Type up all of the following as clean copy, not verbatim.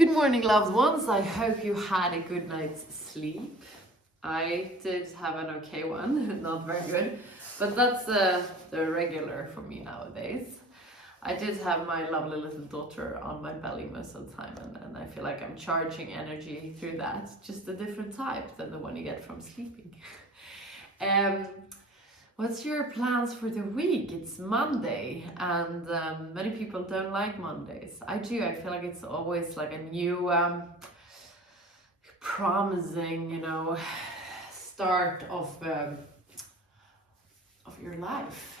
Good morning, loved ones. I hope you had a good night's sleep. I did have an okay one, not very good, but that's the regular for me nowadays. I did have my lovely little daughter on my belly most of the time, and I feel like I'm charging energy through that, just a different type than the one you get from sleeping. um, What's your plans for the week? It's Monday, and many people don't like Mondays. I do. I feel like it's always like a new, promising, start of your life.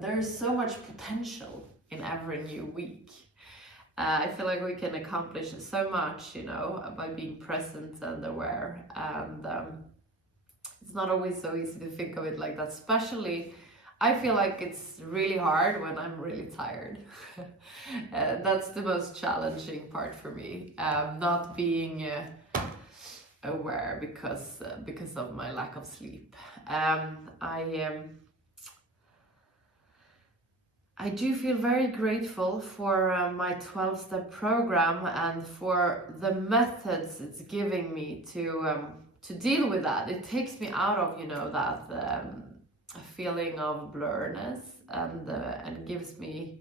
There's so much potential in every new week. I feel like we can accomplish so much, by being present and aware. And it's not always so easy to think of it like that, especially I feel like it's really hard when I'm really tired. That's the most challenging part for me, not being aware because of my lack of sleep. I do feel very grateful for my 12-step program and for the methods it's giving me to deal with that. It takes me out of that feeling of blurriness and gives me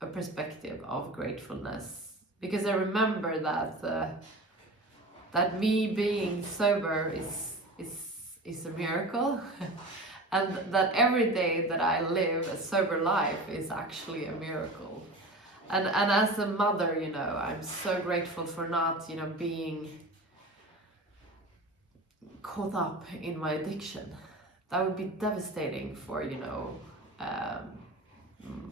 a perspective of gratefulness, because I remember that me being sober is a miracle. And that every day that I live a sober life is actually a miracle. And as a mother, I'm so grateful for not, being caught up in my addiction. That would be devastating for,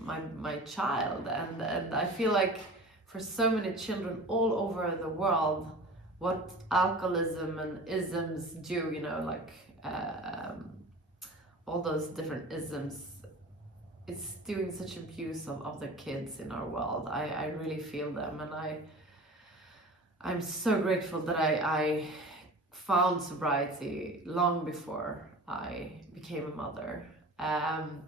my child. And I feel like for so many children all over the world, what alcoholism and isms do, all those different isms, it's doing such abuse of the kids in our world. I really feel them, and I'm so grateful that I found sobriety long before I became a mother, and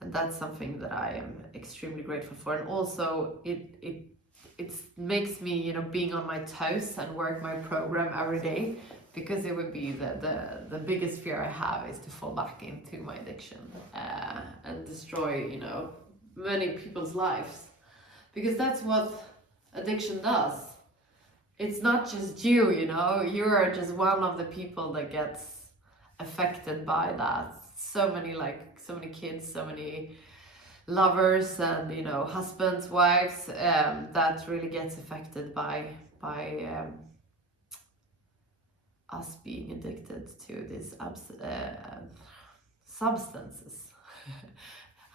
that's something that I am extremely grateful for. And also it makes me, being on my toes and work my program every day, because it would be the biggest fear I have is to fall back into my addiction and destroy, many people's lives, because that's what addiction does. It's not just you, you are just one of the people that gets affected by that. So many kids, so many lovers, and husbands, wives, that really gets affected by us being addicted to these substances.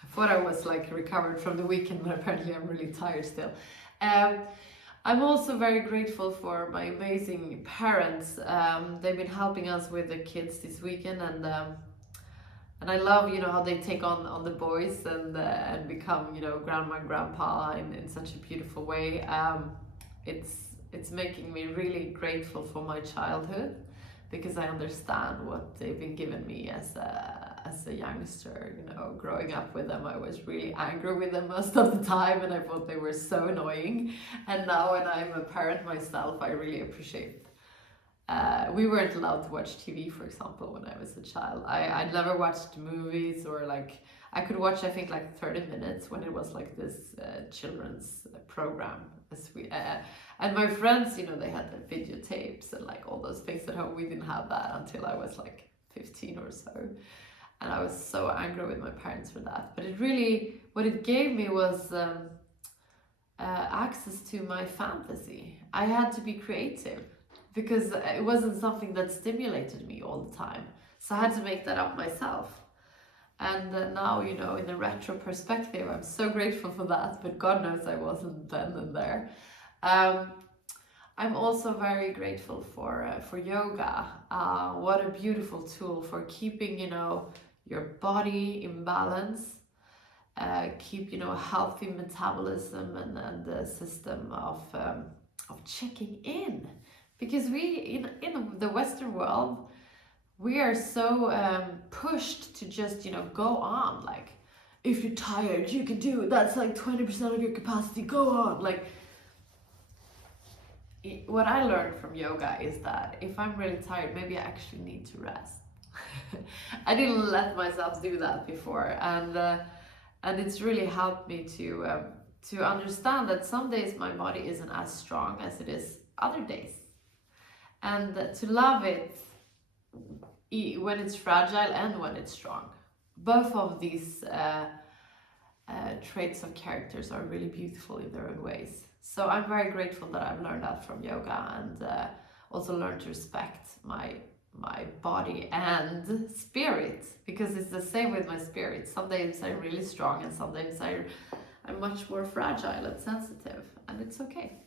I thought I was recovered from the weekend, but apparently I'm really tired still. I'm also very grateful for my amazing parents. They've been helping us with the kids this weekend, and I love how they take on the boys and become grandma and grandpa in such a beautiful way. It's making me really grateful for my childhood, because I understand what they've been giving me as a youngster. Growing up with them, I was really angry with them most of the time, and I thought they were so annoying. And now when I'm a parent myself, I really appreciate. We weren't allowed to watch TV, for example, when I was a child. I never watched movies, or I could watch, I think, 30 minutes when it was this children's program. And my friends, they had the videotapes and all those things at home. We didn't have that until I was 15 or so. And I was so angry with my parents for that. But what it gave me was access to my fantasy. I had to be creative, because it wasn't something that stimulated me all the time. So I had to make that up myself. And now, in a retro perspective, I'm so grateful for that, but God knows I wasn't then and there. I'm also very grateful for yoga. What a beautiful tool for keeping, your body in balance, keep, a healthy metabolism and the system of checking in. Because we, in the Western world, we are so pushed to just, go on. if you're tired, you can do it. That's like 20% of your capacity. Go on. Like, what I learned from yoga is that if I'm really tired, maybe I actually need to rest. I didn't let myself do that before, and it's really helped me to understand that some days my body isn't as strong as it is other days, and to love it when it's fragile and when it's strong. Both of these traits of characters are really beautiful in their own ways. So I'm very grateful that I've learned that from yoga, and also learned to respect my body and spirit, because it's the same with my spirit. Some days I'm really strong and some days I'm much more fragile and sensitive, and it's okay.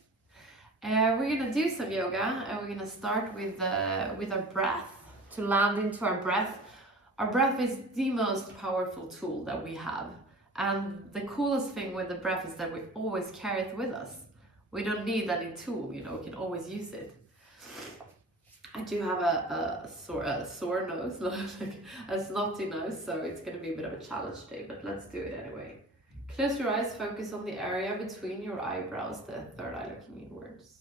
We're gonna do some yoga, and we're gonna start with our breath. To land into our breath. Our breath is the most powerful tool that we have, and the coolest thing with the breath is that we always carry it with us. We don't need any tool, you know, we can always use it. I do have a sore nose, like a snotty nose, so it's going to be a bit of a challenge today, but let's do it anyway. Close your eyes, focus on the area between your eyebrows, the third eye looking inwards.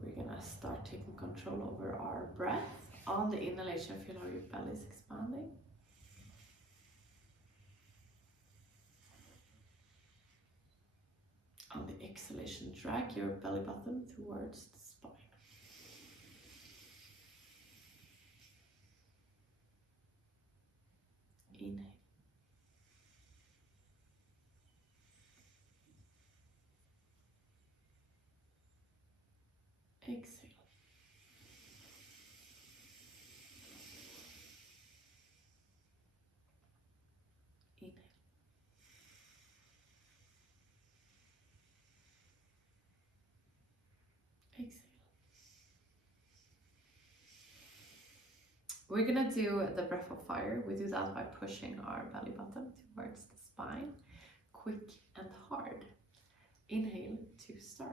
We're gonna start taking control over our breath. On the inhalation, feel how your belly is expanding. On the exhalation, drag your belly button towards the spine. Inhale. Exhale. Inhale. Exhale. We're gonna do the breath of fire. We do that by pushing our belly button towards the spine, quick and hard. Inhale to start.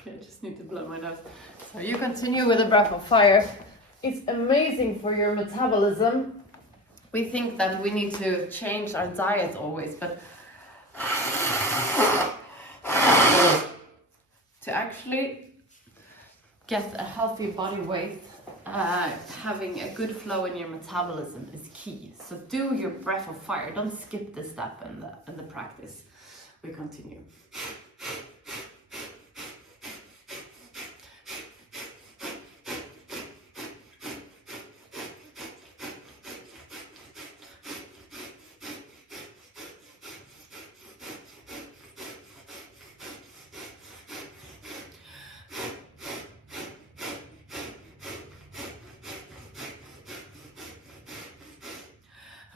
Okay, I just need to blow my nose. So you continue with the breath of fire. It's amazing for your metabolism. We think that we need to change our diet always, but to actually get a healthy body weight, having a good flow in your metabolism is key. So do your breath of fire. Don't skip this step in the practice. We continue.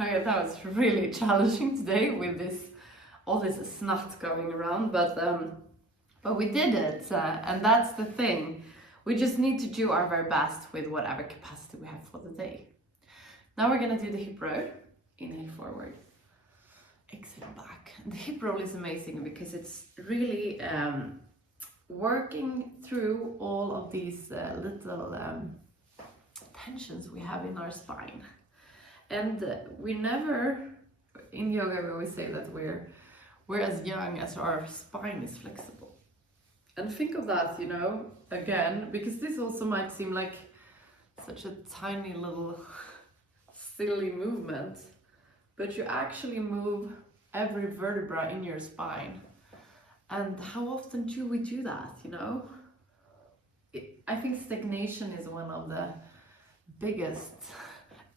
Okay, that was really challenging today with all this snot going around, but we did it, and that's the thing. We just need to do our very best with whatever capacity we have for the day. Now we're gonna do the hip roll. Inhale forward, exhale back. The hip roll is amazing because it's really working through all of these little tensions we have in our spine. And we never, in yoga we always say that we're we're as young as our spine is flexible. And think of that, you know, again, because this also might seem like such a tiny little silly movement, but you actually move every vertebra in your spine. And how often do we do that, you know? I think stagnation is one of the biggest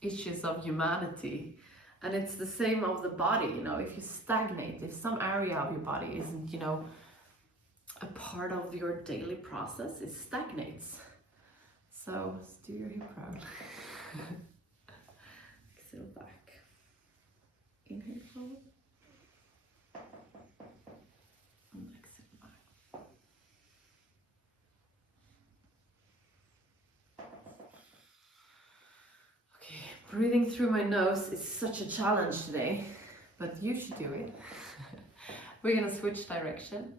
issues of humanity. And it's the same of the body, you know, if you stagnate, if some area of your body isn't, you know, a part of your daily process, it stagnates. So let's do your hip roll. Exhale back. Inhale forward. And exhale back. Okay, breathing through my nose is such a challenge today, but you should do it. We're gonna switch direction.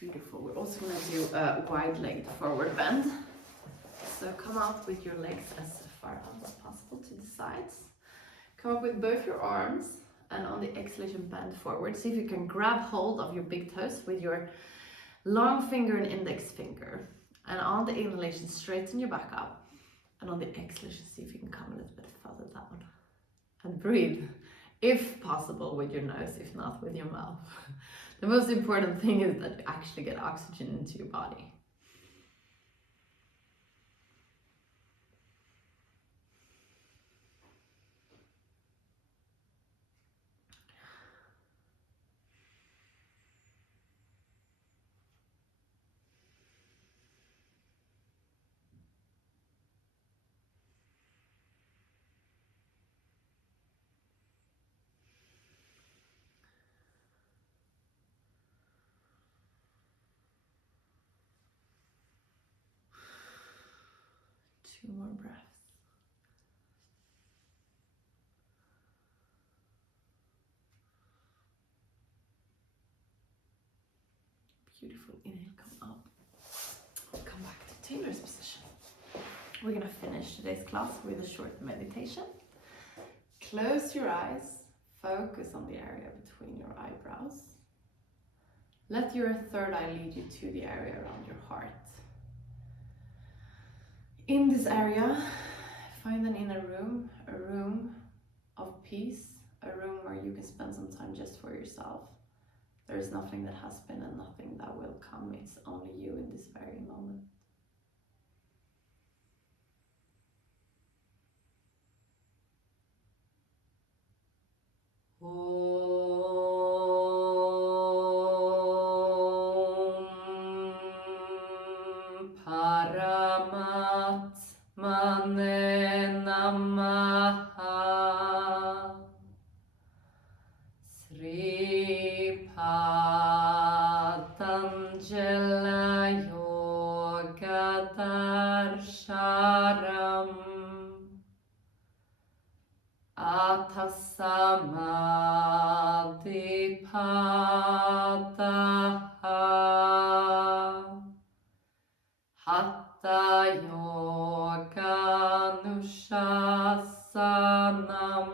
Beautiful. We're also going to do a wide-legged forward bend. So come out with your legs as far out as possible to the sides. Come up with both your arms, and on the exhalation bend forward. See if you can grab hold of your big toes with your long finger and index finger. And on the inhalation, straighten your back up. And on the exhalation, see if you can come a little bit further down. And breathe, if possible, with your nose, if not with your mouth. The most important thing is that you actually get oxygen into your body. Two more breaths. Beautiful. Inhale, come up. Come back to Taylor's position. We're gonna finish today's class with a short meditation. Close your eyes. Focus on the area between your eyebrows. Let your third eye lead you to the area around your heart. In this area, find an inner room, a room of peace, a room where you can spend some time just for yourself. There is nothing that has been and nothing that will come. It's only you in this very moment. Paramatmane Namaha. Sri Patanjala Yoga Darsharam Atasamadhi Pataha Hatha Yoga Nushasanam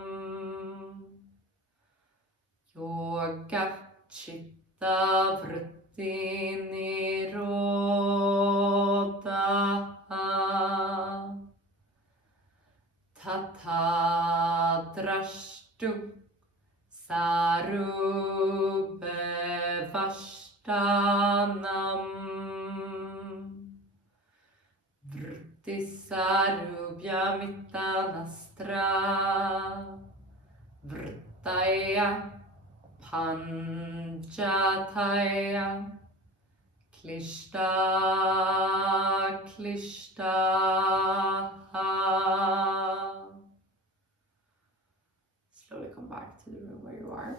Yoga Chitta Vritti Nirodha Tata Drashtu Sarube Vashtanam Tisarubhya Mitta Nastra Vrittaya Panchataya Klishta Klishtaha. Slowly come back to the room where you are.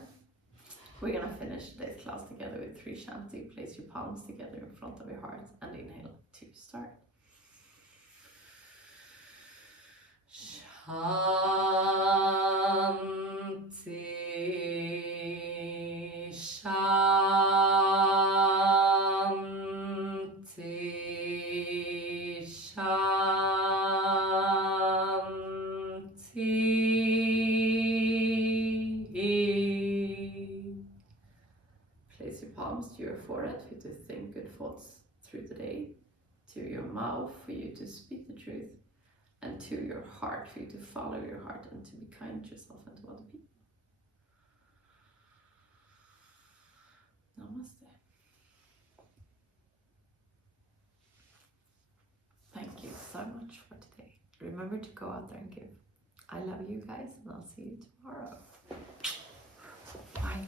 We're gonna finish today's class together with 3 Shanti. Place your palms together in front of your heart and inhale to start. Shanti, Shanti, Shanti. Place your palms to your forehead for you to think good thoughts through the day, to your mouth for you to speak the truth, and to your heart for you to follow your heart and to be kind to yourself and to other people. Namaste. Thank you so much for today. Remember to go out there and give. I love you guys, and I'll see you tomorrow. Bye.